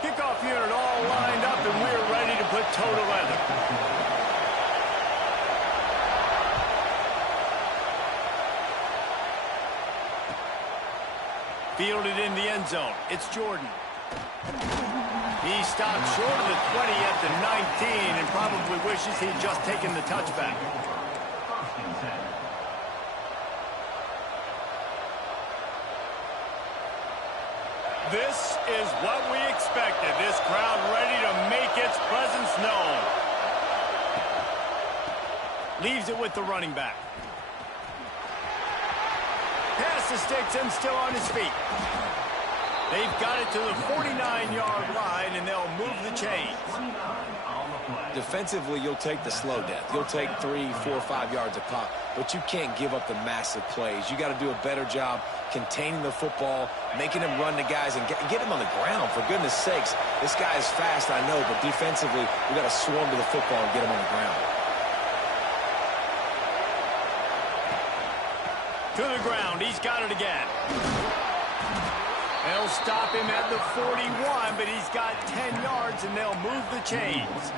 Kickoff unit all lined up, and we're ready to put toe to leather. Fielded in the end zone. It's Jordan. He stopped short of the 20 at the 19 and probably wishes he'd just taken the touchback. This is what we expected. This crowd ready to make its presence known. Leaves it with the running back. Pass the sticks and still on his feet. They've got it to the 49-yard line, and they'll move the chains. Defensively, you'll take the slow death. You'll take 3, 4, 5 yards a pop, but you can't give up the massive plays. You got to do a better job containing the football, making him run the guys, and get him on the ground. For goodness sakes, this guy is fast, I know, but defensively, we got to swarm to the football and get him on the ground. To the ground, he's got it again. They'll stop him at the 41, but he's got 10 yards, and they'll move the chains.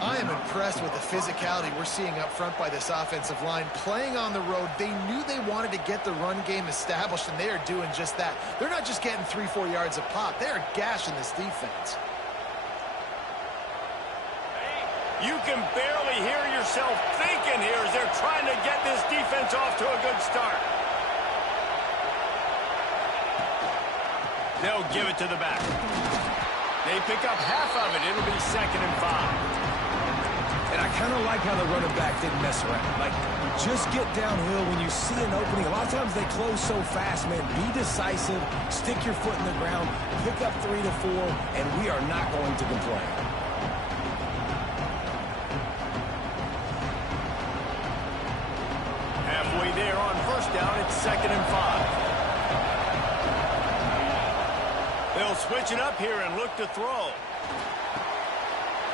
I am impressed with the physicality we're seeing up front by this offensive line. Playing on the road, they knew they wanted to get the run game established, and they are doing just that. They're not just getting 3, 4 yards a pop. They are gashing this defense. You can barely hear yourself thinking here as they're trying to get this defense off to a good start. They'll give it to the back. They pick up half of it. It'll be 2nd and 5. And I kind of like how the running back didn't mess around. Like, just get downhill when you see an opening. A lot of times they close so fast, man. Be decisive, stick your foot in the ground, pick up 3 to 4, and we are not going to complain. Halfway there on 1st down, it's 2nd and 5. They'll switch it up here and look to throw.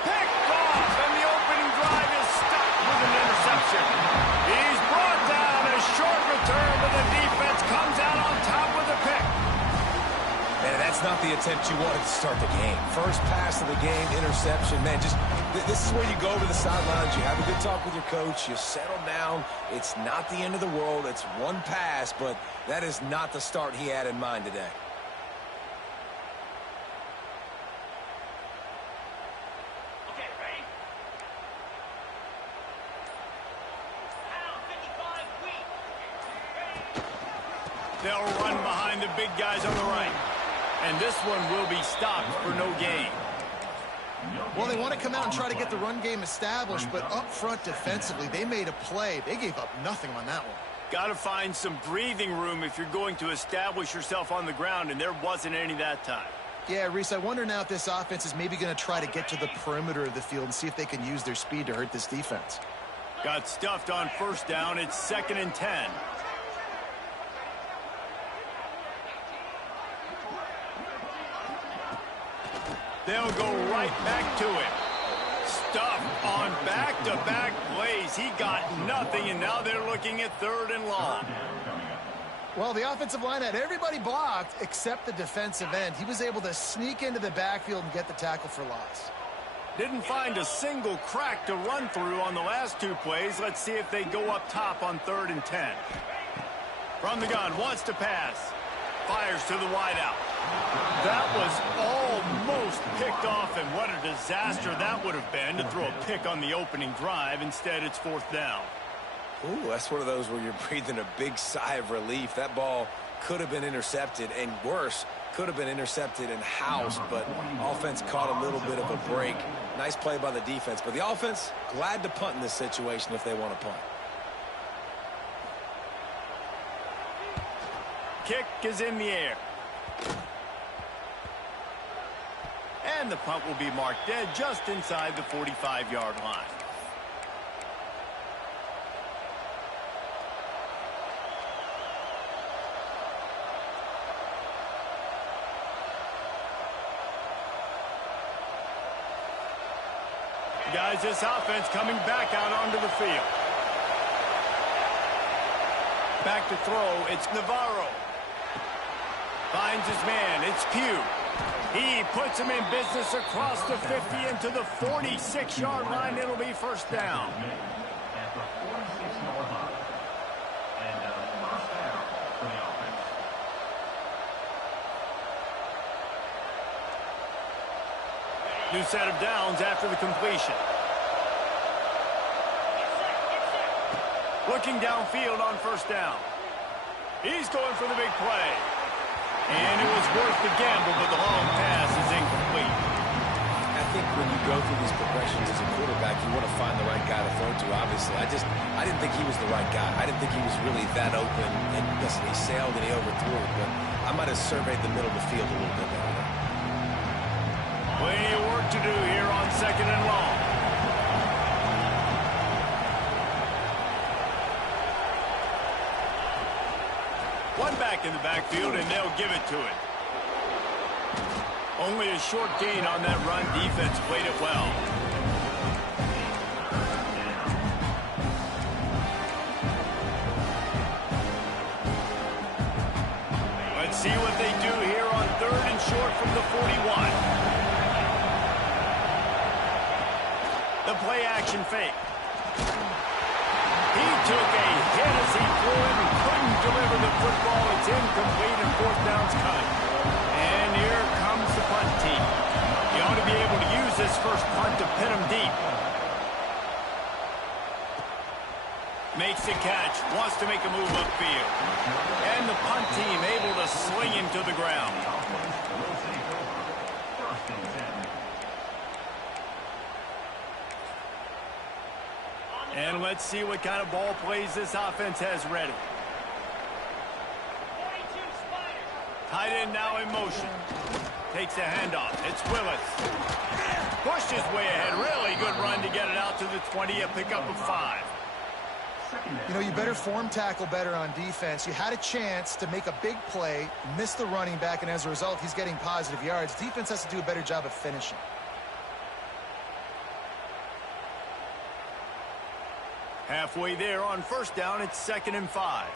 Picked off, and the opening drive is stopped with an interception. He's brought down, a short return, but the defense comes out on top with a pick. Man, that's not the attempt you wanted to start the game. First pass of the game, interception. Man, just this is where you go to the sidelines. You have a good talk with your coach. You settle down. It's not the end of the world. It's one pass, but that is not the start he had in mind today. They'll run behind the big guys on the right. And this one will be stopped for no gain. Well, they want to come out and try to get the run game established, but up front defensively, they made a play. They gave up nothing on that one. Got to find some breathing room if you're going to establish yourself on the ground, and there wasn't any that time. Yeah, Reese, I wonder now if this offense is maybe going to try to get to the perimeter of the field and see if they can use their speed to hurt this defense. Got stuffed on 1st down. It's 2nd and 10. They'll go right back to it. Stuffed on back-to-back plays. He got nothing, and now they're looking at 3rd and long. Well, the offensive line had everybody blocked except the defensive end. He was able to sneak into the backfield and get the tackle for loss. Didn't find a single crack to run through on the last 2 plays. Let's see if they go up top on 3rd and 10. From the gun, wants to pass. Fires to the wideout. That was almost picked off, and what a disaster that would have been to throw a pick on the opening drive. Instead, it's 4th down. Ooh, that's one of those where you're breathing a big sigh of relief. That ball could have been intercepted, and worse, could have been intercepted and housed, but offense caught a little bit of a break. Nice play by the defense, but the offense, glad to punt in this situation if they want to punt. Kick is in the air. And the punt will be marked dead just inside the 45-yard line. Guys, this offense coming back out onto the field. Back to throw, it's Navarro. Finds his man, it's Pugh. He puts him in business across the 50 into the 46-yard line. It'll be first down. New set of downs after the completion. Looking downfield on first down. He's going for the big play. And it was worth the gamble, but the long pass is incomplete. I think when you go through these progressions as a quarterback, you want to find the right guy to throw to, obviously. I didn't think he was the right guy. I didn't think he was really that open. And listen, he sailed and he overthrew it, but I might have surveyed the middle of the field a little bit better. Plenty of work to do here on second and long. One back in the backfield, and they'll give it to it. Only a short gain on that run. Defense played it well. Let's see what they do here on third and short from the 41. The play action fake. He took a hit as he threw it and couldn't deliver the football. It's incomplete and fourth down's cut. And here comes the punt team. You ought to be able to use this first punt to pin him deep. Makes the catch, wants to make a move upfield. And the punt team able to sling him to the ground. And let's see what kind of ball plays this offense has ready. Tight end now in motion. Takes a handoff. It's Willis. Pushed his way ahead. Really good run to get it out to the 20. A pickup of 5. You know, you better form tackle better on defense. You had a chance to make a big play, miss the running back, and as a result, he's getting positive yards. Defense has to do a better job of finishing. Halfway there on first down, it's 2nd and 5.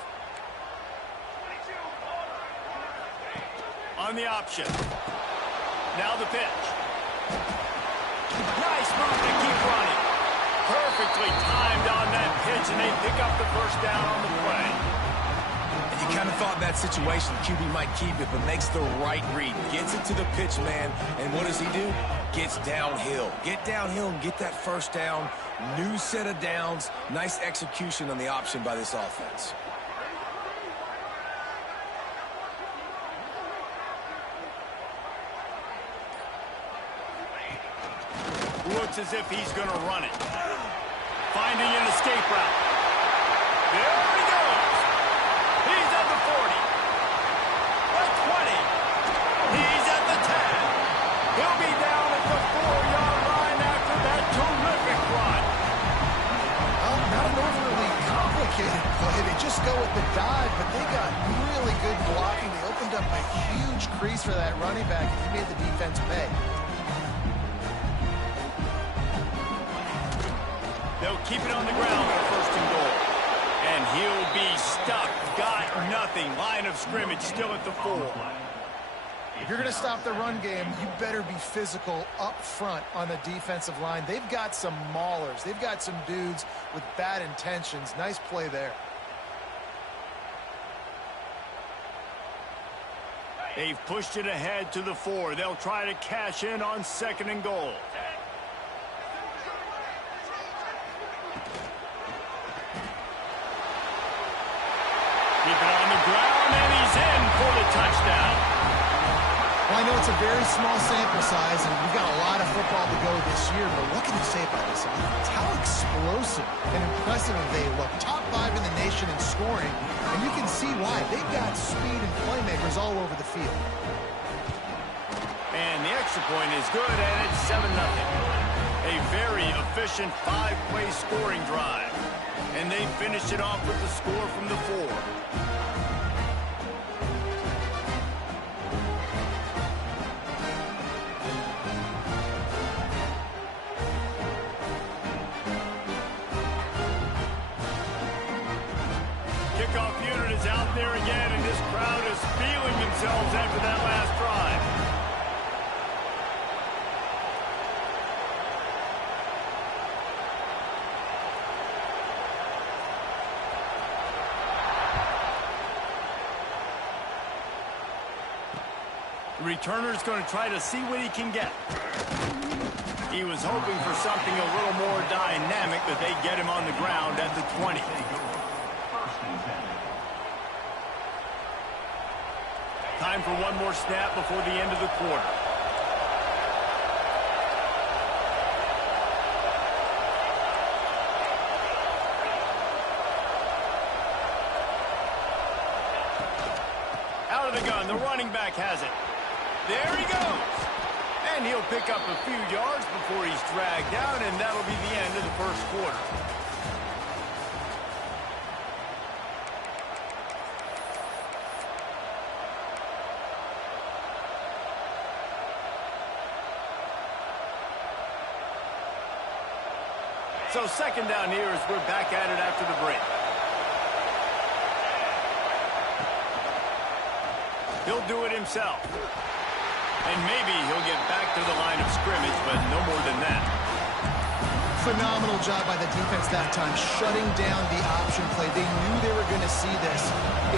On the option. Now the pitch. Nice move to keep running. Perfectly timed on that pitch, and they pick up the first down on the play. And you kind of thought in that situation QB might keep it, but makes the right read. Gets it to the pitch man, and what does he do? Gets downhill. Get downhill and get that first down. New set of downs. Nice execution on the option by this offense. Looks as if he's going to run it. Finding an escape route. There he goes. He's at the 40. The 20. He's at the 10. He'll be down at the 4-yard line after that terrific run. Well, not an overly complicated play. They just go with the dive, but they got really good blocking. They opened up a huge crease for that running back, and he made the defense pay. They'll keep it on the ground for 1st and goal. And he'll be stuck. Got nothing. Line of scrimmage still at the 4. If you're going to stop the run game, you better be physical up front on the defensive line. They've got some maulers. They've got some dudes with bad intentions. Nice play there. They've pushed it ahead to the 4. They'll try to cash in on 2nd and goal. keep it on the ground, and he's in for the touchdown. Well, I know it's a very small sample size, and we've got a lot of football to go this year, but what can you say about this offense? How explosive and impressive they look. Top 5 in the nation in scoring, and you can see why. They've got speed and playmakers all over the field. And the extra point is good, and it's 7-0. A very efficient 5-play scoring drive. And they finish it off with the score from the 4. Kickoff unit is out there again, and this crowd is feeling themselves after that last drive. The returner's going to try to see what he can get. He was hoping for something a little more dynamic, but they get him on the ground at the 20. Time for one more snap before the end of the quarter. Out of the gun, the running back has it. There he goes. And he'll pick up a few yards before he's dragged down, and that'll be the end of the first quarter. So second down here as we're back at it after the break. He'll do it himself. And maybe he'll get back to the line of scrimmage, but no more than that. Phenomenal job by the defense that time, shutting down the option play. They knew they were going to see this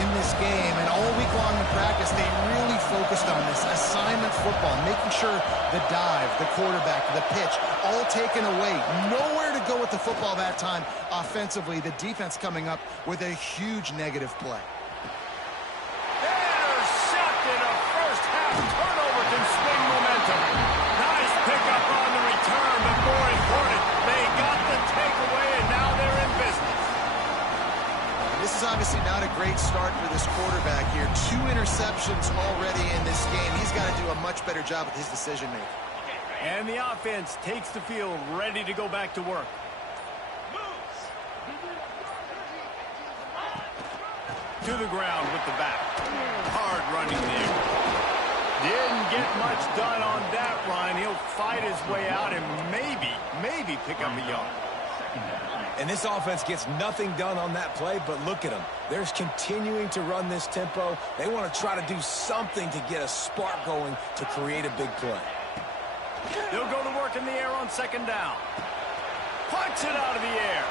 in this game, and all week long in practice, they really focused on this assignment football, making sure the dive, the quarterback, the pitch, all taken away. Nowhere to go with the football that time offensively. The defense coming up with a huge negative play. Intercepted. A first-half turnover can swing momentum. Nice pickup on the return, but more important, they got the takeaway, and now they're in business. This is obviously not a great start for this quarterback here. 2 interceptions already in this game. He's got to do a much better job with his decision-making. And the offense takes the field, ready to go back to work. To the ground with the back. Hard running there. Didn't get much done on that run. He'll fight his way out and maybe pick up a yard. And this offense gets nothing done on that play, but look at them. They're continuing to run this tempo. They want to try to do something to get a spark going to create a big play. They'll go to work in the air on second down. Punch it out of the air.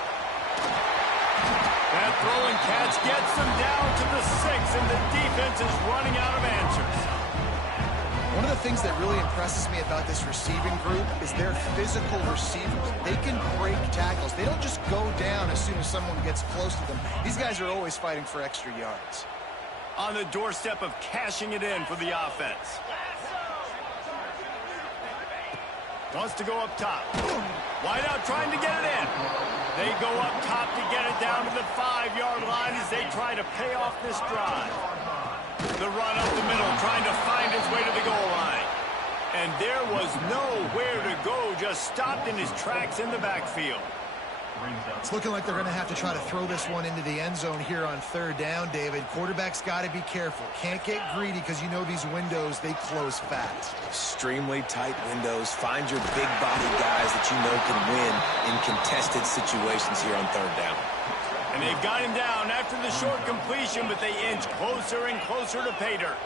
That throwing catch gets them down to the 6, and the defense is running out of answers. One of the things that really impresses me about this receiving group is their physical receivers. They can break tackles. They don't just go down as soon as someone gets close to them. These guys are always fighting for extra yards. On the doorstep of cashing it in for the offense. Wants to go up top. Wide out trying to get it in. They go up top to get it down to the 5-yard line as they try to pay off this drive. The run up the middle, trying to find his way to the goal line. And there was nowhere to go, just stopped in his tracks in the backfield. It's looking like they're going to have to try to throw this one into the end zone here on third down, David. Quarterback's got to be careful. Can't get greedy because you know these windows, they close fast. Extremely tight windows. Find your big body guys that you know can win in contested situations here on third down. And they've got him down after the short completion, but they inch closer and closer to pay dirt.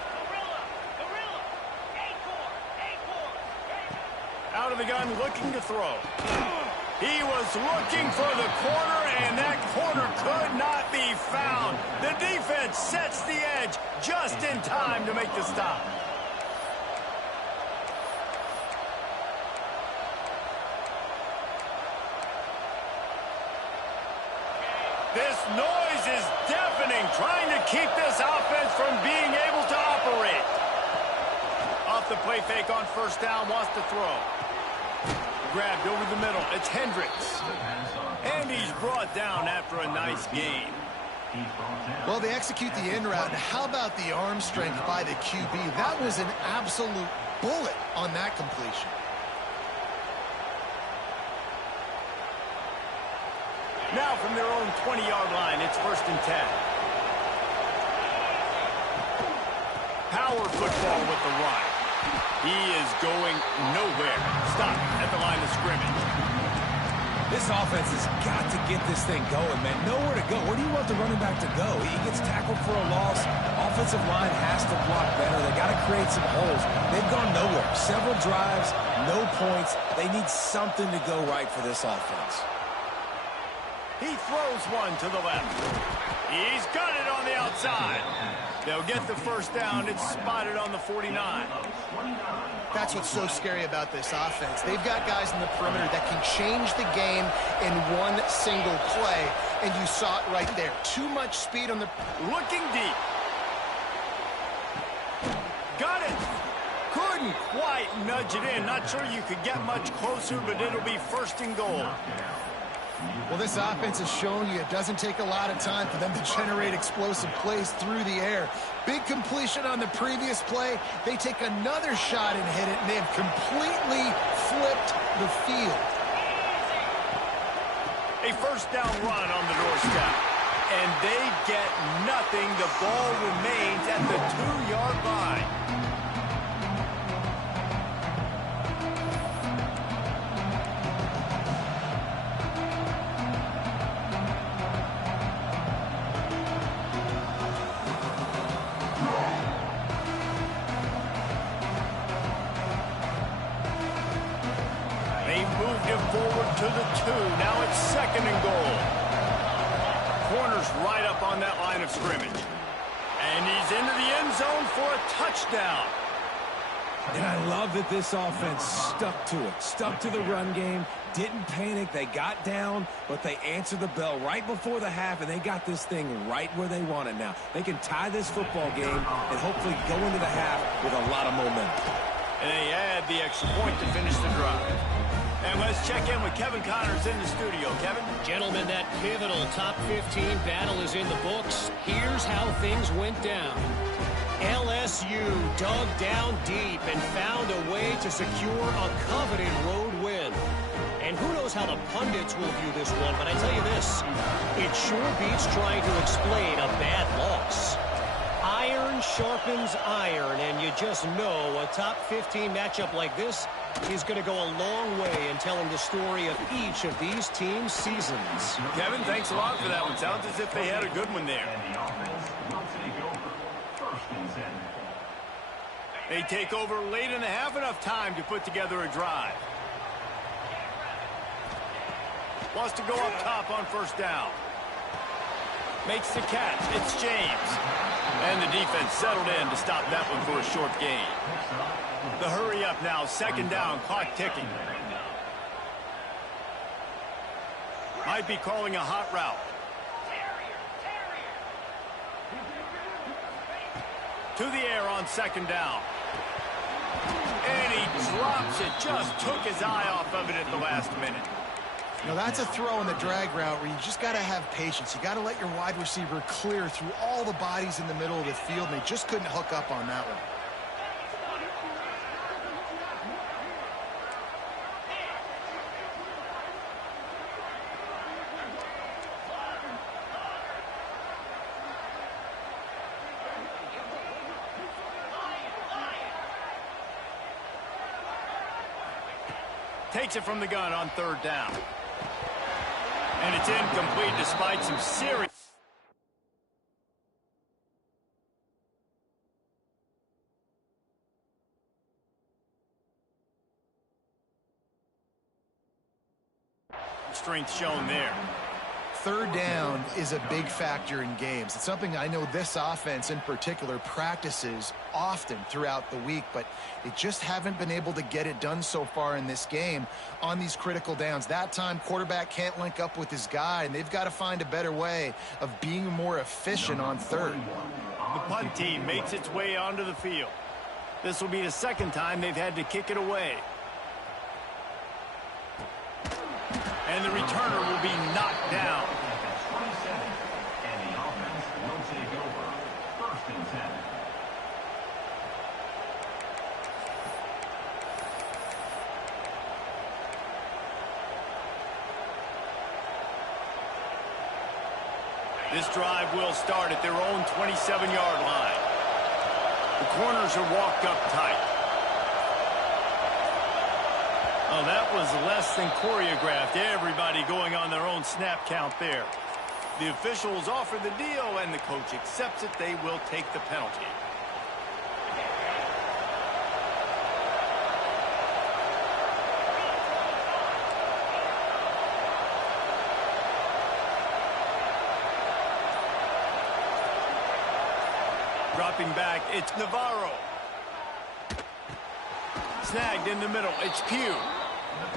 Out of the gun, looking to throw. He was looking for the corner, and that corner could not be found. The defense sets the edge just in time to make the stop. This noise is deafening. Trying to keep this offense from being able to operate. Off the play fake on first down, wants to throw. Grabbed over the middle. It's Hendricks. And he's brought down after a nice gain. Well, they execute the in route. How about the arm strength by the QB? That was an absolute bullet on that completion. Now from their own 20-yard line, it's 1st and 10. Power football with the run. He is going nowhere. Stop at the line of scrimmage. This offense has got to get this thing going, man. Nowhere to go. Where do you want the running back to go? He gets tackled for a loss. Offensive line has to block better. They got to create some holes. They've gone nowhere. Several drives, no points. They need something to go right for this offense. He throws one to the left. He's got it on the outside. They'll get the first down. It's spotted on the 49. That's what's so scary about this offense. They've got guys in the perimeter that can change the game in one single play, and you saw it right there. Too much speed on the... Looking deep. Got it. Couldn't quite nudge it in. Not sure you could get much closer, but it'll be 1st and goal. Well, this offense has shown you it doesn't take a lot of time for them to generate explosive plays through the air. Big completion on the previous play. They take another shot and hit it, and they have completely flipped the field. A 1st down run on the doorstep. And they get nothing. The ball remains at the 2-yard line. Forward to the 2. Now it's 2nd and goal. Corner's right up on that line of scrimmage. And he's into the end zone for a touchdown. And I love that this offense stuck to it. Stuck to the run game. Didn't panic. They got down, but they answered the bell right before the half, and they got this thing right where they want it now. They can tie this football game and hopefully go into the half with a lot of momentum. And they add the extra point to finish the drive. And let's check in with Kevin Connors in the studio. Kevin? Gentlemen, that pivotal top 15 battle is in the books. Here's how things went down. LSU dug down deep and found a way to secure a coveted road win. And who knows how the pundits will view this one, but I tell you this, it sure beats trying to explain a bad loss. Iron sharpens iron, and you just know a top 15 matchup like this is going to go a long way in telling the story of each of these teams' seasons. Kevin, thanks a lot for that one. Sounds as if they had a good one there. They take over late in the half, enough time to put together a drive. Wants to go up top on 1st down. Makes the catch. It's James. And the defense settled in to stop that one for a short gain. The hurry up now, 2nd down, clock ticking. Might be calling a hot route. To the air on 2nd down. And he drops it. Just took his eye off of it at the last minute. Now, that's a throw in the drag route where you just got to have patience. You got to let your wide receiver clear through all the bodies in the middle of the field, and they just couldn't hook up on that one. Takes it from the gun on 3rd down. And it's incomplete despite some serious... strength shown there. Third down is a big factor in games. It's something I know this offense in particular practices often throughout the week, but they just haven't been able to get it done so far in this game on these critical downs. That time, quarterback can't link up with his guy, and they've got to find a better way of being more efficient on third. The punt team makes its way onto the field. This will be the second time they've had to kick it away. And the returner will be knocked down. And the offense will take over. 1st and 10. This drive will start at their own 27-yard line. The corners are walked up tight. Oh, that was less than choreographed. Everybody going on their own snap count there. The officials offer the deal, and the coach accepts it. They will take the penalty. Dropping back, it's Navarro. Snagged in the middle, it's Pugh.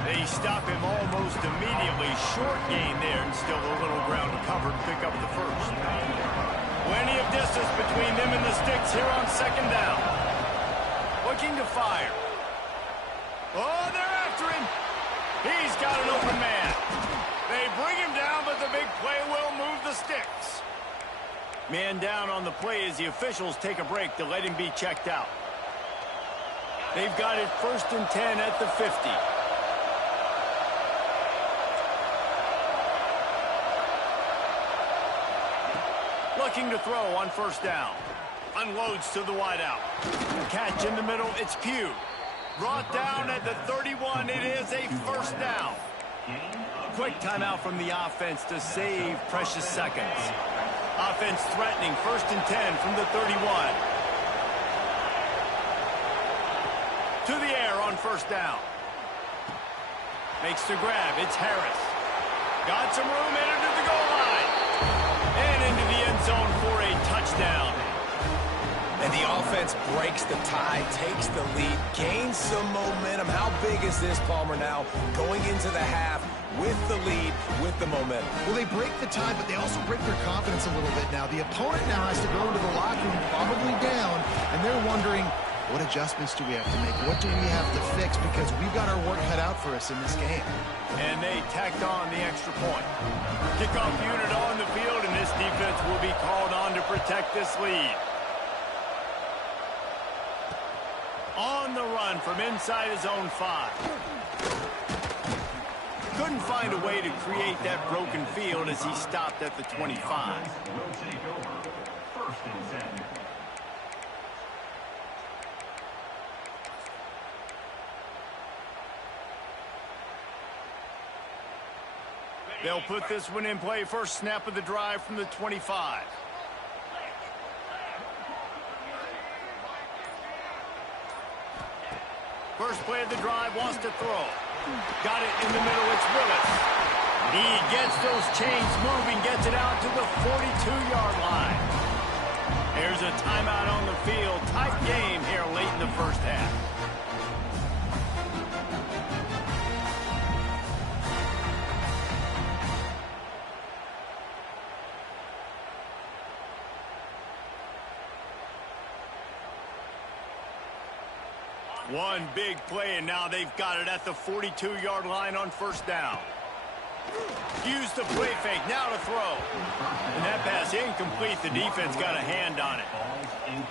They stop him almost immediately. Short gain there, and still a little ground to cover to pick up the first. Plenty of distance between them and the sticks here on 2nd down. Looking to fire. Oh, they're after him. He's got an open man. They bring him down, but the big play will move the sticks. Man down on the play as the officials take a break to let him be checked out. They've got it 1st and 10 at the 50. Looking to throw on 1st down. Unloads to the wideout. Catch in the middle, it's Pugh. Brought down at the 31, it is a 1st down. Quick timeout from the offense to save precious seconds. Offense threatening 1st and 10 from the 31. To the air on 1st down. Makes the grab. It's Harris. Got some room, headed to the goal line. And into the end zone for a touchdown. And the offense breaks the tie, takes the lead, gains some momentum. How big is this, Palmer, now going into the half with the lead, with the momentum? Well, they break the tie, but they also break their confidence a little bit now. The opponent now has to go into the locker room probably down, and they're wondering, what adjustments do we have to make? What do we have to fix? Because we've got our work cut out for us in this game. And they tacked on the extra point. Kickoff unit on the field, and this defense will be called on to protect this lead. On the run from inside his own 5. Couldn't find a way to create that broken field as he stopped at the 25. Will take over. 1st and 10. They'll put this one in play. First snap of the drive from the 25. First play of the drive, wants to throw. Got it in the middle, it's Willis. He gets those chains moving, gets it out to the 42-yard line. There's a timeout on the field. Tight game here late in the 1st half. One big play, and now they've got it at the 42-yard line on 1st down. Use the play fake, now to throw. And that pass incomplete. The defense got a hand on it.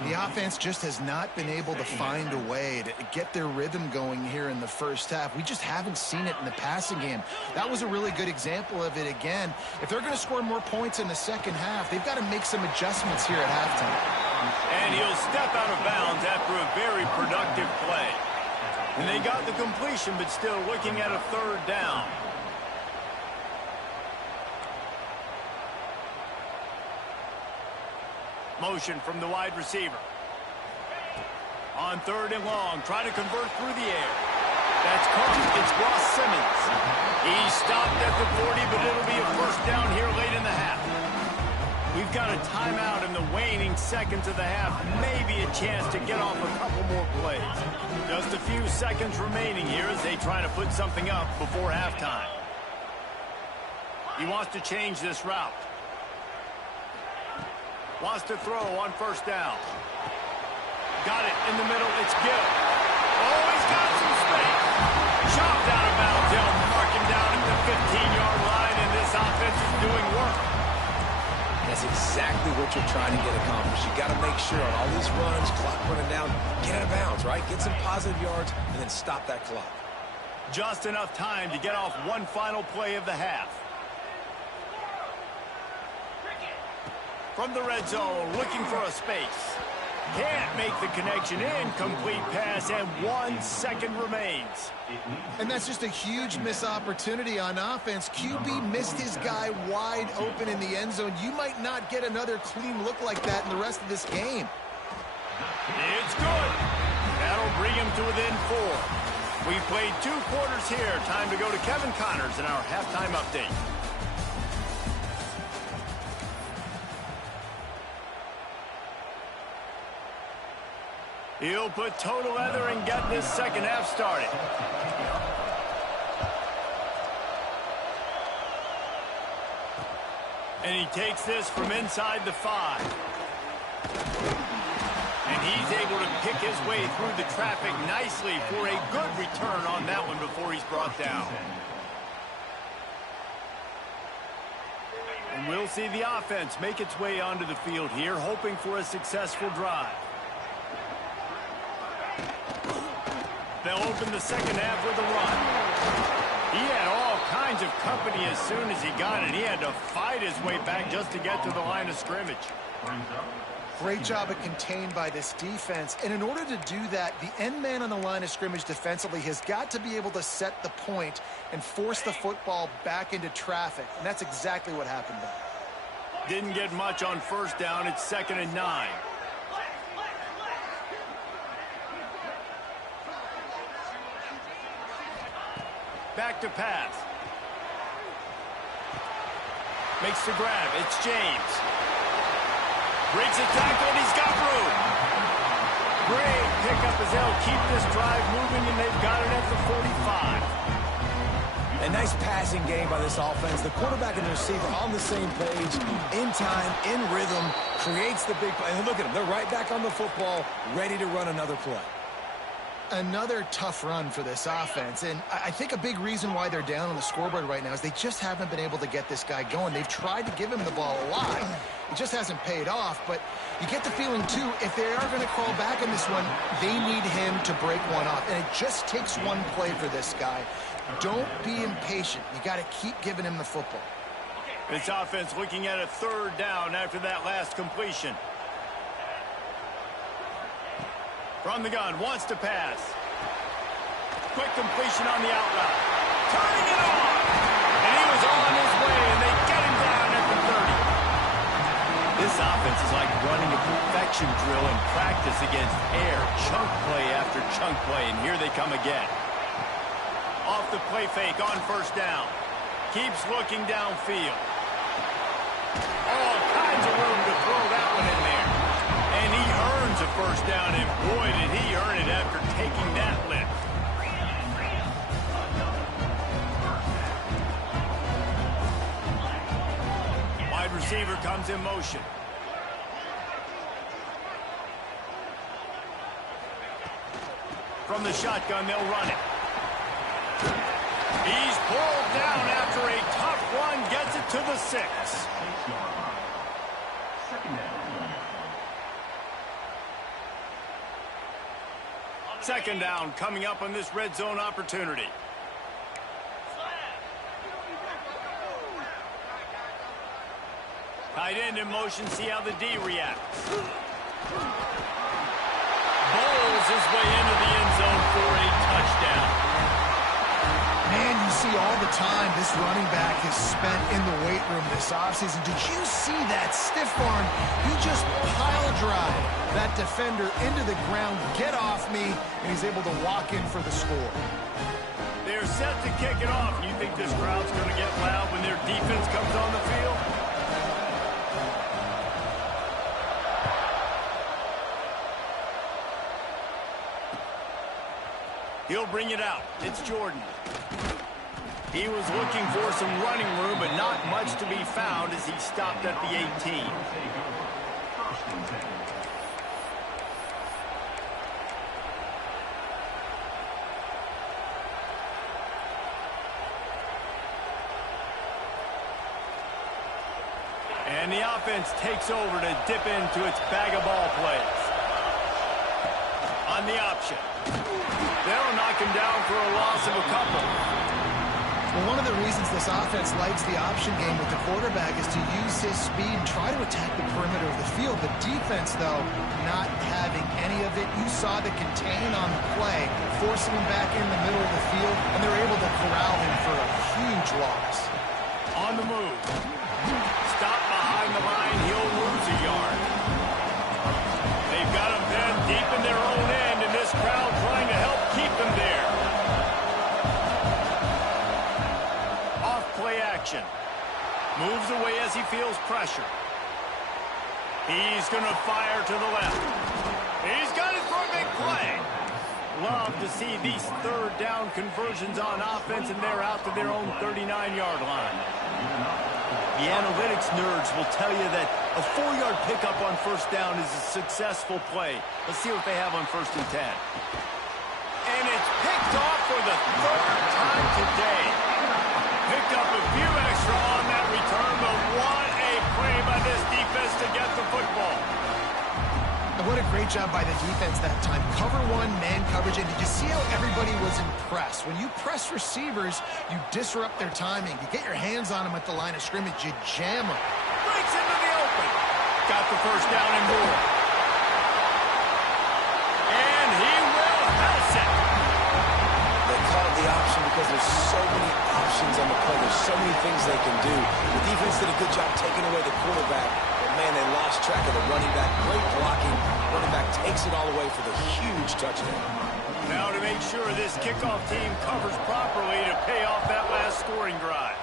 The offense just has not been able to find a way to get their rhythm going here in the 1st half. We just haven't seen it in the passing game. That was a really good example of it again. If they're going to score more points in the 2nd half, they've got to make some adjustments here at halftime. And he'll step out of bounds after a very productive play. And they got the completion, but still looking at a 3rd down. Motion from the wide receiver. On 3rd and long, try to convert through the air. That's caught. It's Ross Simmons. He stopped at the 40, but it'll be a first down here late in the half. We've got a timeout in the waning seconds of the half. Maybe a chance to get off a couple more plays. Just a few seconds remaining here as they try to put something up before halftime. He wants to change this route. Wants to throw on first down. Got it in the middle. It's Gill. Oh, he's got some space. Chopped out of bounds. They'll mark him down at the 15-yard line, and this offense is doing work. That's exactly what you're trying to get accomplished. You got to make sure on all these runs, clock running down, get out of bounds, right? Get some positive yards, and then stop that clock. Just enough time to get off one final play of the half. From the red zone, looking for a space. Can't make the connection. Incomplete pass, and 1 second remains. And that's just a huge missed opportunity on offense. QB missed his guy wide open in the end zone. You might not get another clean look like that in the rest of this game. It's good. That'll bring him to within 4. We've played 2 quarters here. Time to go to Kevin Connors in our halftime update. He'll put toe to leather and get this second half started. And he takes this from inside the 5. And he's able to pick his way through the traffic nicely for a good return on that one before he's brought down. And we'll see the offense make its way onto the field here, hoping for a successful drive. They'll open the second half with a run. He had all kinds of company as soon as he got it. He had to fight his way back just to get to the line of scrimmage. Great job of contained by this defense. And in order to do that, the end man on the line of scrimmage defensively has got to be able to set the point and force the football back into traffic. And that's exactly what happened there. Didn't get much on first down. It's 2nd and 9. Back to pass. Makes the grab. It's James. Breaks a tackle, and he's got room. Great pickup as they'll keep this drive moving, and they've got it at the 45. A nice passing game by this offense. The quarterback and the receiver on the same page, in time, in rhythm, creates the big play. And look at them. They're right back on the football, ready to run another play. Another tough run for this offense, and I think a big reason why they're down on the scoreboard right now is they just haven't been able to get this guy going. They've tried to give him the ball a lot. It just hasn't paid off, but you get the feeling, too, if they are going to crawl back in this one, they need him to break one off, and it just takes one play for this guy. Don't be impatient. You got to keep giving him the football. This offense looking at a 3rd down after that last completion. From the gun, wants to pass. Quick completion on the out route. Turning it on! And he was on his way, and they get him down at the 30. This offense is like running a perfection drill in practice against air. Chunk play after chunk play, and here they come again. Off the play fake on first down. Keeps looking downfield. All kinds of room to throw that one in there. And he earns a first down, and boy, did he earn it after taking that lift. Wide receiver comes in motion. From the shotgun, they'll run it. He's pulled down after a tough run, gets it to the 6. Second down coming up on this red zone opportunity. Tight end in motion, see how the D reacts. Bowls his way into the end zone for a touchdown. Man, you see all the time this running back has spent in the weight room this offseason. Did you see that stiff arm? He just piled drive. That defender into the ground, get off me, and he's able to walk in for the score. They're set to kick it off. You think this crowd's going to get loud when their defense comes on the field? He'll bring it out. It's Jordan. He was looking for some running room, but not much to be found as he stopped at the 18. And the offense takes over to dip into its bag of ball plays. On the option. They'll knock him down for a loss of a couple. Well, one of the reasons this offense likes the option game with the quarterback is to use his speed and try to attack the perimeter of the field. The defense, though, not having any of it. You saw the contain on the play, forcing him back in the middle of the field, and they're able to corral him for a huge loss. On the move. Stop behind the line. He'll lose a yard. They've got him then deep in their own end, and this crowd trying to help keep them there. Off play action. Moves away as he feels pressure. He's going to fire to the left. He's got it for a big play. Love to see these third down conversions on offense, and they're out to their own 39-yard line. The analytics nerds will tell you that a 4-yard pickup on first down is a successful play. Let's see what they have on 1st and 10. And it's picked off for the 3rd time today. Picked up a few extra on that return, but what a play by this defense to get the football. And what a great job by the defense that time. Cover one, man coverage, and did you see how everybody was impressed? When you press receivers, you disrupt their timing. You get your hands on them at the line of scrimmage, you jam them. Breaks into the open. Got the first down and more. And he will house it. They called the option because there's so many options on the play. There's so many things they can do. The defense did a good job taking away the quarterback. Man, they lost track of the running back. Great blocking. Running back takes it all away for the huge touchdown. Now to make sure this kickoff team covers properly to pay off that last scoring drive.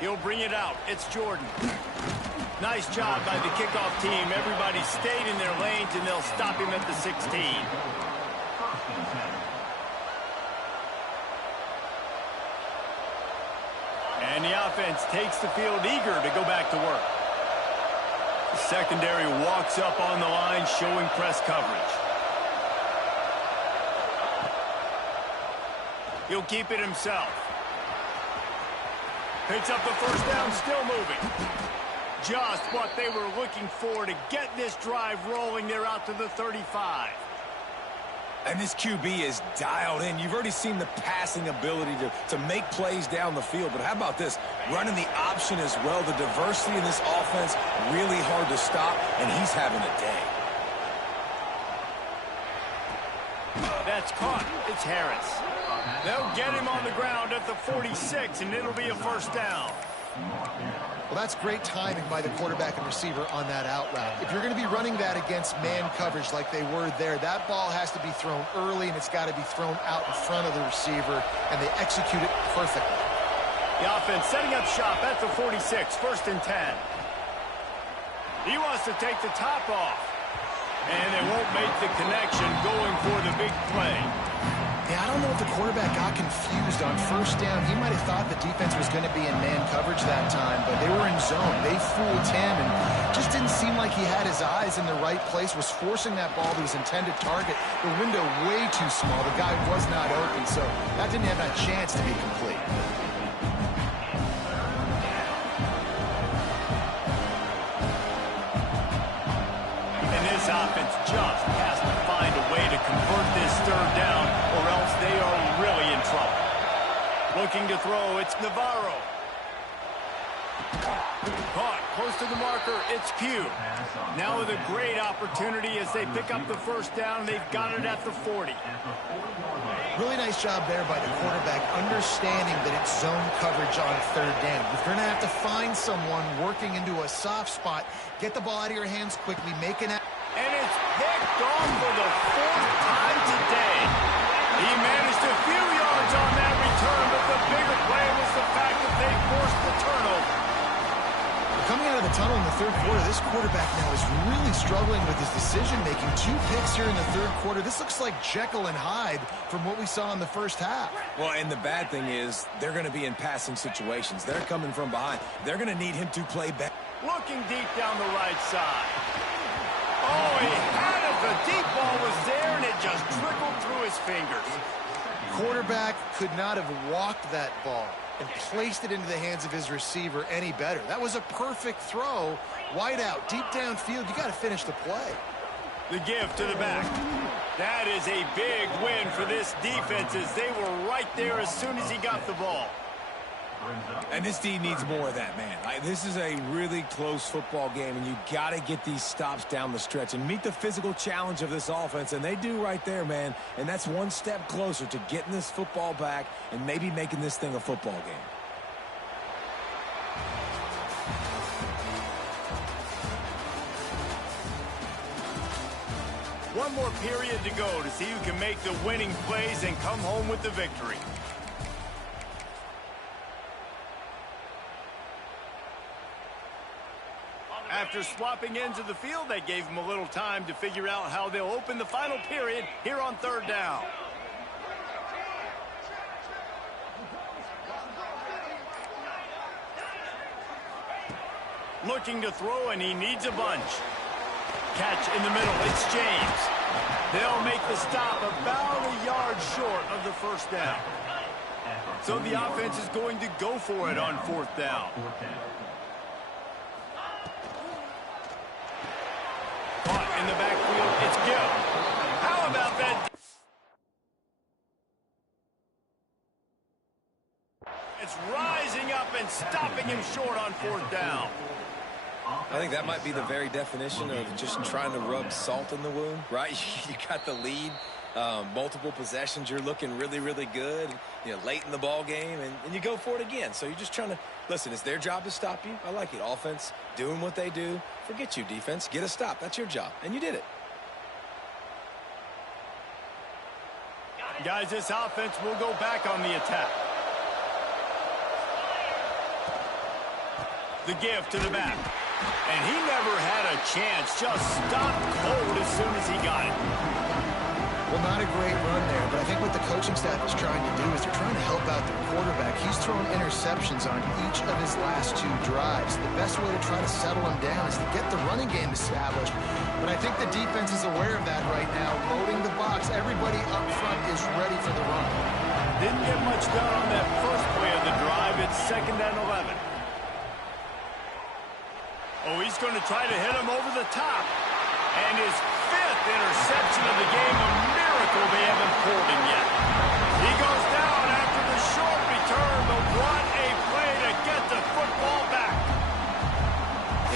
He'll bring it out. It's Jordan. Nice job by the kickoff team. Everybody stayed in their lanes, and they'll stop him at the 16. And the offense takes the field eager to go back to work. The secondary walks up on the line, showing press coverage. He'll keep it himself. Picks up the first down, still moving. Just what they were looking for to get this drive rolling. They're out to the 35. And this QB is dialed in. You've already seen the passing ability to make plays down the field. But how about this? Running the option as well. The diversity in this offense, really hard to stop, and he's having a day. That's caught. It's Harris. They'll get him on the ground at the 46, and it'll be a first down. Well, that's great timing by the quarterback and receiver on that out route. If you're going to be running that against man coverage like they were there, that ball has to be thrown early, and it's got to be thrown out in front of the receiver, and they execute it perfectly. The offense setting up shop at the 46, 1st and 10. He wants to take the top off, and they won't make the connection going for the big play. Yeah, I don't know if the quarterback got confused on first down. He might have thought the defense was going to be in man coverage that time, but they were in zone. They fooled him and just didn't seem like he had his eyes in the right place, was forcing that ball to his intended target. The window way too small. The guy was not open, so that didn't have that chance to be complete. And this offense just has to find a way to convert this 3rd down, or else they are really in trouble. Looking to throw, it's Navarro. Caught close to the marker. It's Pugh. Now with a great opportunity as they pick up the first down. They've got it at the 40. Really nice job there by the quarterback, understanding that it's zone coverage on third down. If you're going to have to find someone working into a soft spot, get the ball out of your hands quickly, make an... And it's picked off for the fourth time today. He managed a few yards on that return, but the bigger play was the fact that they forced the turnover. Coming out of the tunnel in the third quarter, this quarterback now is really struggling with his decision-making. 2 picks here in the third quarter. This looks like Jekyll and Hyde from what we saw in the first half. Well, and the bad thing is they're going to be in passing situations. They're coming from behind. They're going to need him to play back. Looking deep down the right side. Oh, he had it. The deep ball was there, and it just trickled through his fingers. Quarterback could not have walked that ball and placed it into the hands of his receiver any better. That was a perfect throw. Wide out, deep downfield. You got to finish the play. The give to the back. That is a big win for this defense as they were right there as soon as he got the ball. And this team needs more of that, man. This is a really close football game, and you got to get these stops down the stretch and meet the physical challenge of this offense, and they do right there, man. And that's one step closer to getting this football back and maybe making this thing a football game. One more period to go to see who can make the winning plays and come home with the victory. After swapping ends of the field, they gave them a little time to figure out how they'll open the final period here on third down. Looking to throw, and he needs a bunch. Catch in the middle. It's James. They'll make the stop about a yard short of the first down. So the offense is going to go for it on fourth down. Caught in the backfield. It's Gill. How about that? It's rising up and stopping him short on fourth down. I think that might be the very definition of just trying to rub salt in the wound, right? You got the lead, multiple possessions, you're looking really, really good, you know, late in the ball game, and you go for it again. So you're just trying to, listen, it's their job to stop you. I like it. Offense, doing what they do. Forget you, defense. Get a stop. That's your job, and you did it. Guys, this offense will go back on the attack. The give to the back. And he never had a chance. Just stopped cold as soon as he got it. Well, not a great run there, but I think what the coaching staff is trying to do is they're trying to help out their quarterback. He's thrown interceptions on each of his last 2 drives. The best way to try to settle him down is to get the running game established. But I think the defense is aware of that right now, loading the box. Everybody up front is ready for the run. Didn't get much done on that first play of the drive. It's 2nd and 11. Oh, he's going to try to hit him over the top. And his 5th interception of the game, a miracle they haven't pulled him yet. He goes down after the short return, but what a play to get the football back.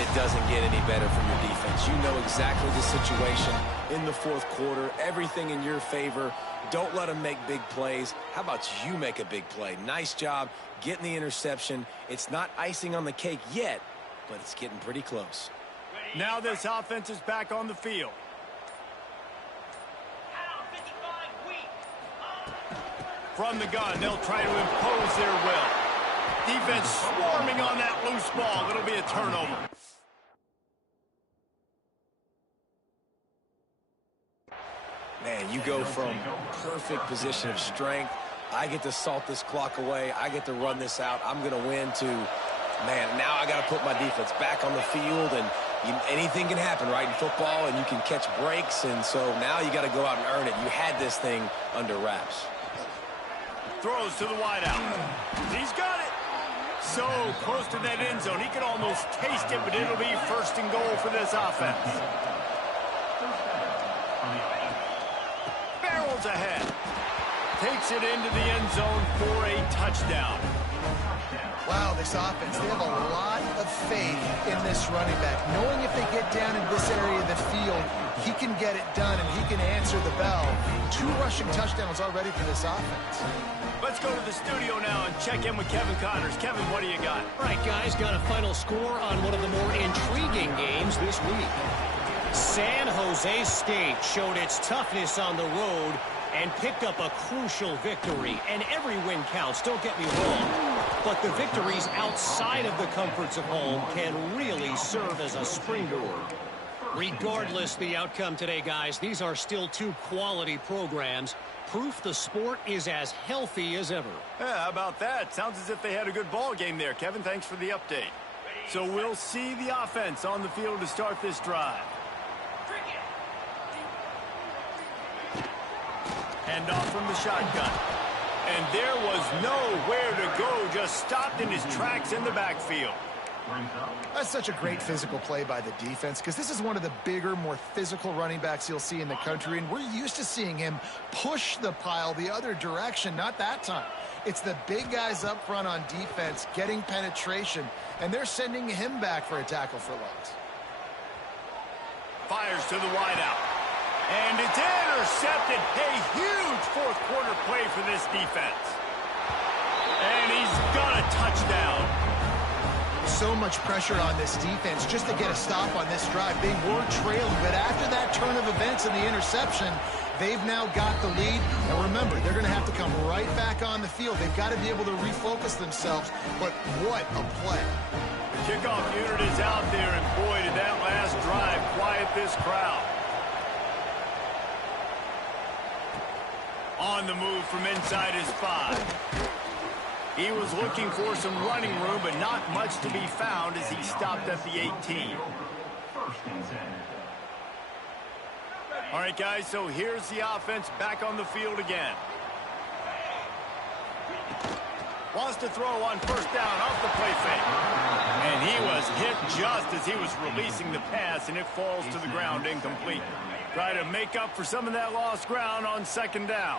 It doesn't get any better for your defense. You know exactly the situation in the fourth quarter, everything in your favor. Don't let them make big plays. How about you make a big play? Nice job getting the interception. It's not icing on the cake yet, but it's getting pretty close. Now this offense is back on the field. From the gun, they'll try to impose their will. Defense swarming on that loose ball. It'll be a turnover. Man, you go from perfect position of strength. I get to salt this clock away. I get to run this out. I'm going to win to, man, now I got to put my defense back on the field, and anything can happen, right, in football, and you can catch breaks, and so now you got to go out and earn it. You had this thing under wraps. Throws to the wideout. He's got it. So close to that end zone. He could almost taste it, but it'll be 1st and goal for this offense. Barrels ahead. Takes it into the end zone for a touchdown. Wow, this offense, they have a lot of faith in this running back. Knowing if they get down in this area of the field, he can get it done and he can answer the bell. 2 rushing touchdowns already for this offense. Let's go to the studio now and check in with Kevin Connors. Kevin, what do you got? All right, guys, got a final score on one of the more intriguing games this week. San Jose State showed its toughness on the road and picked up a crucial victory. And every win counts, don't get me wrong. But the victories outside of the comforts of home can really serve as a springboard. Regardless the outcome today, guys, these are still 2 quality programs. Proof the sport is as healthy as ever. Yeah, how about that? Sounds as if they had a good ball game there. Kevin, thanks for the update. So we'll see the offense on the field to start this drive. Hand off from the shotgun. And there was nowhere to go, just stopped in his tracks in the backfield. That's such a great physical play by the defense because this is one of the bigger, more physical running backs you'll see in the country, and we're used to seeing him push the pile the other direction. Not that time. It's the big guys up front on defense getting penetration, and they're sending him back for a tackle for loss. Fires to the wideout. And it's intercepted. A huge fourth-quarter play for this defense. And he's got a touchdown. So much pressure on this defense just to get a stop on this drive. They were trailing, but after that turn of events and the interception, they've now got the lead. And remember, they're going to have to come right back on the field. They've got to be able to refocus themselves. But what a play. Kickoff unit is out there, and boy, did that last drive quiet this crowd. On the move from inside his 5. He was looking for some running room, but not much to be found as he stopped at the 18. All right, guys, so here's the offense back on the field again. Wants to throw on first down off the play fake. And he was hit just as he was releasing the pass, and it falls to the ground incomplete. Try to make up for some of that lost ground on second down.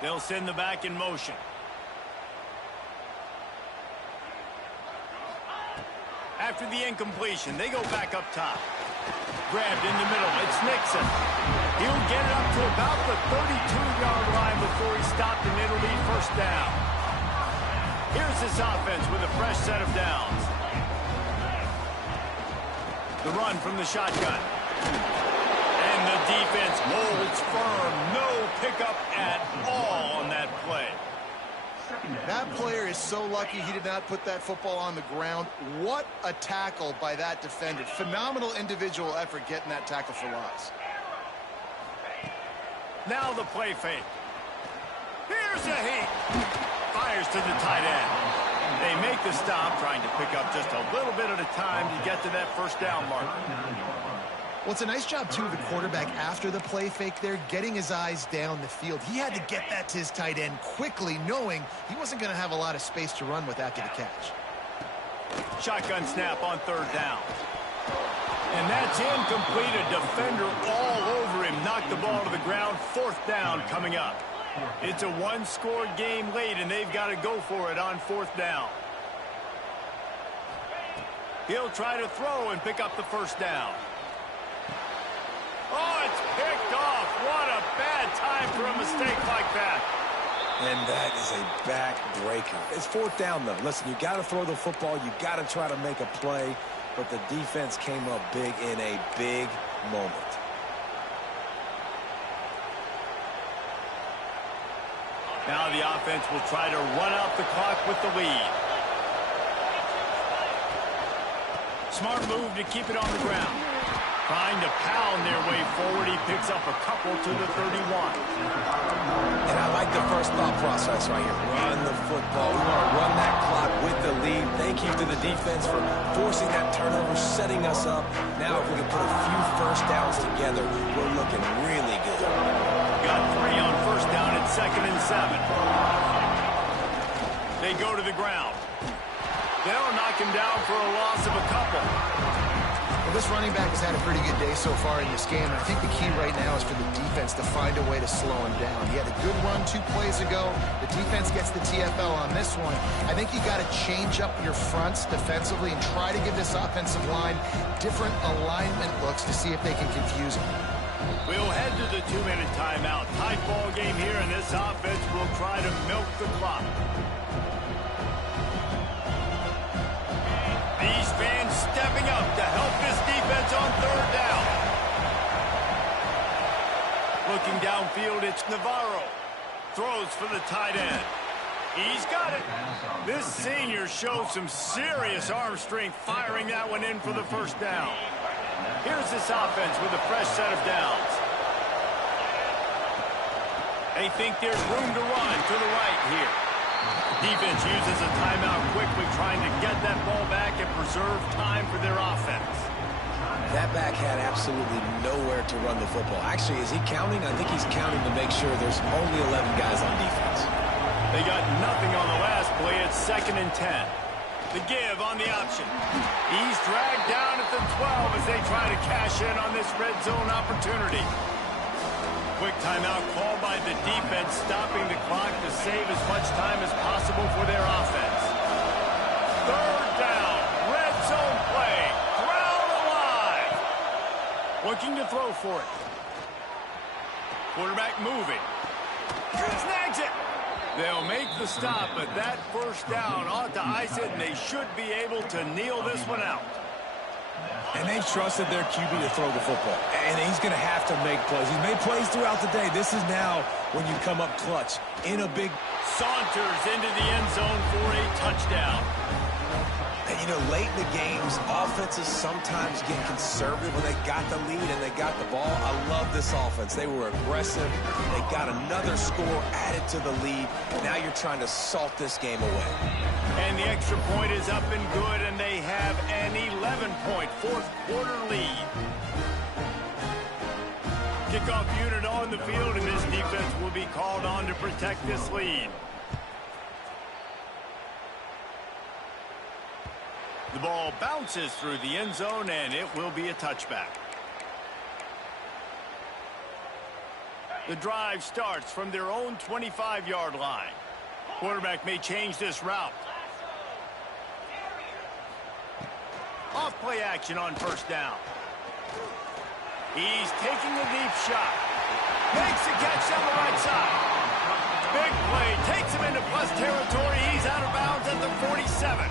They'll send the back in motion. After the incompletion, they go back up top. Grabbed in the middle. It's Nixon. He'll get it up to about the 32-yard line before he stopped, and it'll be first down. Here's this offense with a fresh set of downs. The run from the shotgun. And the defense holds firm. No pickup at all on that play. That player is so lucky he did not put that football on the ground. What a tackle by that defender. Phenomenal individual effort getting that tackle for loss. Now the play fake. Here's a heat. Fires to the tight end. They make the stop, trying to pick up just a little bit at a time to get to that first down marker. Well, it's a nice job, too, of the quarterback after the play fake there, getting his eyes down the field. He had to get that to his tight end quickly, knowing he wasn't going to have a lot of space to run with after the catch. Shotgun snap on third down. And that's incomplete. A defender all over him. Knocked the ball to the ground. Fourth down coming up. It's a one-score game late, and they've got to go for it on fourth down. He'll try to throw and pick up the first down. Oh, it's picked off. What a bad time for a mistake like that. And that is a back-breaker. It's fourth down, though. Listen, you got to throw the football. You got to try to make a play. But the defense came up big in a big moment. Now the offense will try to run out the clock with the lead. Smart move to keep it on the ground. Trying to pound their way forward. He picks up a couple to the 31. And I like the first thought process right here. Run the football. We want to run that clock with the lead. Thank you to the defense for forcing that turnover, setting us up. Now if we can put a few first downs together, we're looking really good. Got 3 on first down at 2nd and 7. They go to the ground. They'll knock him down for a loss of a couple. Well, this running back has had a pretty good day so far in this game, and I think the key right now is for the defense to find a way to slow him down. He had a good run 2 plays ago. The defense gets the TFL on this one. I think you got to change up your fronts defensively and try to give this offensive line different alignment looks to see if they can confuse him. We'll head to the 2-minute timeout. Tight ball game here, and this offense will try to milk the clock. These fans stepping up to help this defense on 3rd down. Looking downfield, it's Navarro. Throws for the tight end. He's got it. This senior shows some serious arm strength, firing that one in for the 1st down. Here's this offense with a fresh set of downs. They think there's room to run to the right here. Defense uses a timeout quickly, trying to get that ball back and preserve time for their offense. That back had absolutely nowhere to run the football. Actually, is he counting? I think he's counting to make sure there's only 11 guys on defense. They got nothing on the last play. It's 2nd and 10. The give on the option. He's dragged down at the 12 as they try to cash in on this red zone opportunity. Quick timeout called by the defense, stopping the clock to save as much time as possible for their offense. 3rd down, red zone play, crowd alive. Looking to throw for it. Quarterback moving. Snags it. They'll make the stop, but that 1st down ought to ice it, and they should be able to kneel this one out. And they've trusted their QB to throw the football. And he's going to have to make plays. He's made plays throughout the day. This is now when you come up clutch in a big... Saunters into the end zone for a touchdown. And, you know, late in the games, offenses sometimes get conservative when they got the lead and they got the ball. I love this offense. They were aggressive. They got another score added to the lead. Now you're trying to salt this game away. And the extra point is up and good, and they have an 11-point 4th quarter lead. Kickoff unit on the field, and this defense will be called on to protect this lead. The ball bounces through the end zone, and it will be a touchback. The drive starts from their own 25-yard line. Quarterback may change this route. Off play action on 1st down. He's taking a deep shot. Makes a catch down the right side. Big play. Takes him into plus territory. He's out of bounds at the 47.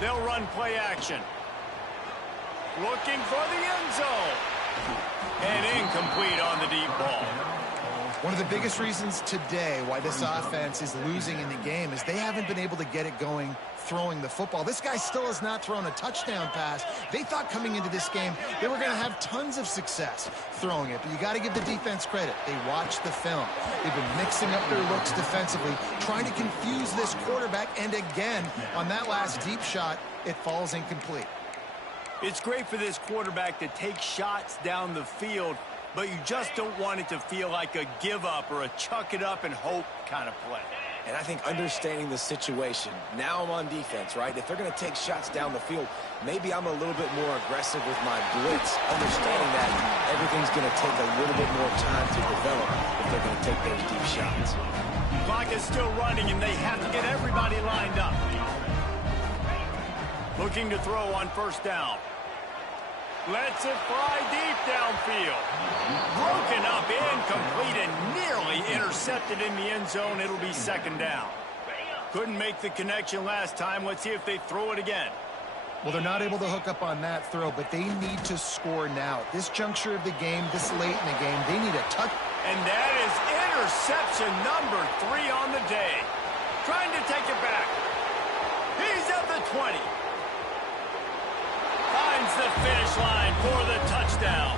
They'll run play action. Looking for the end zone. And incomplete on the deep ball. One of the biggest reasons today why this offense is losing in the game is they haven't been able to get it going throwing the football. This guy still has not thrown a touchdown pass. They thought coming into this game they were going to have tons of success throwing it, but you got to give the defense credit. They watched the film. They've been mixing up their looks defensively, trying to confuse this quarterback, and again, on that last deep shot, it falls incomplete. It's great for this quarterback to take shots down the field, but you just don't want it to feel like a give-up or a chuck-it-up and hope kind of play. And I think understanding the situation, now I'm on defense, right? If they're going to take shots down the field, maybe I'm a little bit more aggressive with my blitz, understanding that everything's going to take a little bit more time to develop if they're going to take those deep shots. Clock is still running, and they have to get everybody lined up. Looking to throw on 1st down. Lets it fly deep downfield. Broken up, incomplete, and nearly intercepted in the end zone. It'll be 2nd down. Couldn't make the connection last time. Let's see if they throw it again. Well, they're not able to hook up on that throw, but they need to score now. This juncture of the game, this late in the game, they need a touch. And that is interception number 3 on the day. Trying to take it back. He's at the 20. Finds the finish line for the touchdown.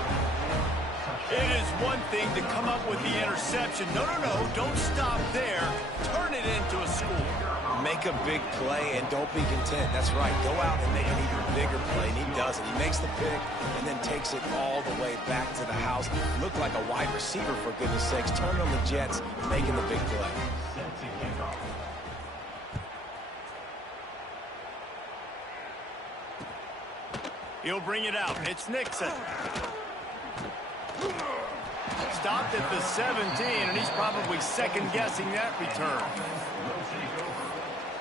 It is one thing to come up with the interception. No, don't stop there. Turn it into a score. Make a big play and don't be content. That's right. Go out and make an even bigger play, and he does it. He makes the pick and then takes it all the way back to the house. Looked like a wide receiver, for goodness sakes. Turn on the Jets, making the big play. He'll bring it out. It's Nixon. Stopped at the 17, and he's probably second-guessing that return. Will take over.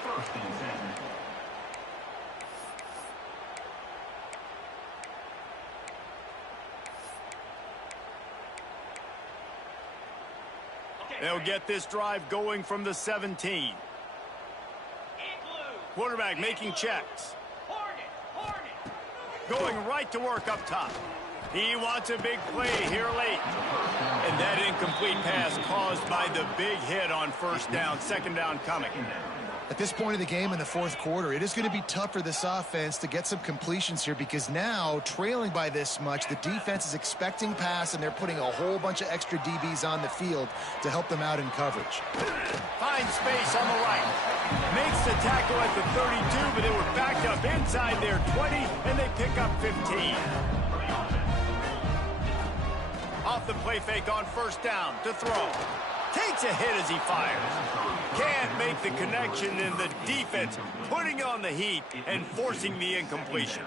First and 10. They'll get this drive going from the 17. Quarterback making checks. Going right to work up top. He wants a big play here late. And that incomplete pass caused by the big hit on first down, second down coming. At this point of the game in the fourth quarter, it is going to be tough for this offense to get some completions here because now, trailing by this much, the defense is expecting pass, and they're putting a whole bunch of extra DBs on the field to help them out in coverage. Finds space on the right. Makes the tackle at the 32, but they were backed up inside their 20, and they pick up 15. Off the play fake on first down to throw. Takes a hit as he fires. Can't make the connection, and the defense putting on the heat and forcing the incompletion.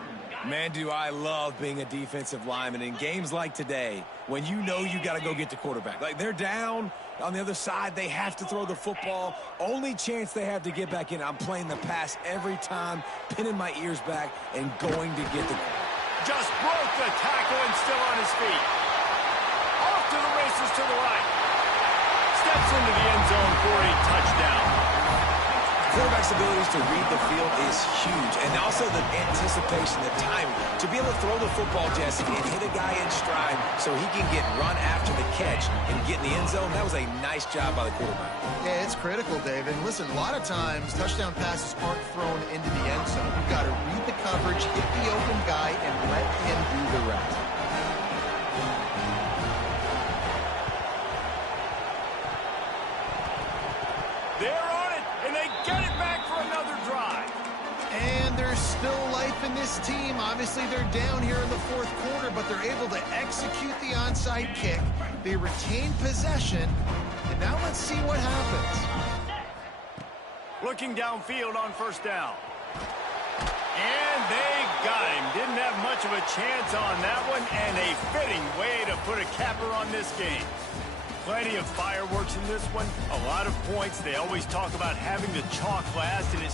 Man, do I love being a defensive lineman in games like today when you know you got to go get the quarterback. Like, they're down on the other side. They have to throw the football. Only chance they have to get back in. I'm playing the pass every time, pinning my ears back and going to get the... Just broke the tackle and still on his feet. Off to the races to the right. Steps into the end zone for a touchdown. Quarterback's abilities to read the field is huge, and also the anticipation, the time to be able to throw the football, Jesse, and hit a guy in stride so he can get run after the catch and get in the end zone. That was a nice job by the quarterback. Yeah, it's critical, David. And listen, a lot of times touchdown passes aren't thrown into the end zone. You've got to read the coverage, hit the open guy, and let him do the rest. They're on it, and they get it back for another drive. And there's still life in this team. Obviously, they're down here in the fourth quarter, but they're able to execute the onside kick. They retain possession, and now let's see what happens. Looking downfield on first down. And they got him. Didn't have much of a chance on that one, and a fitting way to put a capper on this game. Plenty of fireworks in this one, a lot of points. They always talk about having the chalk last, and it's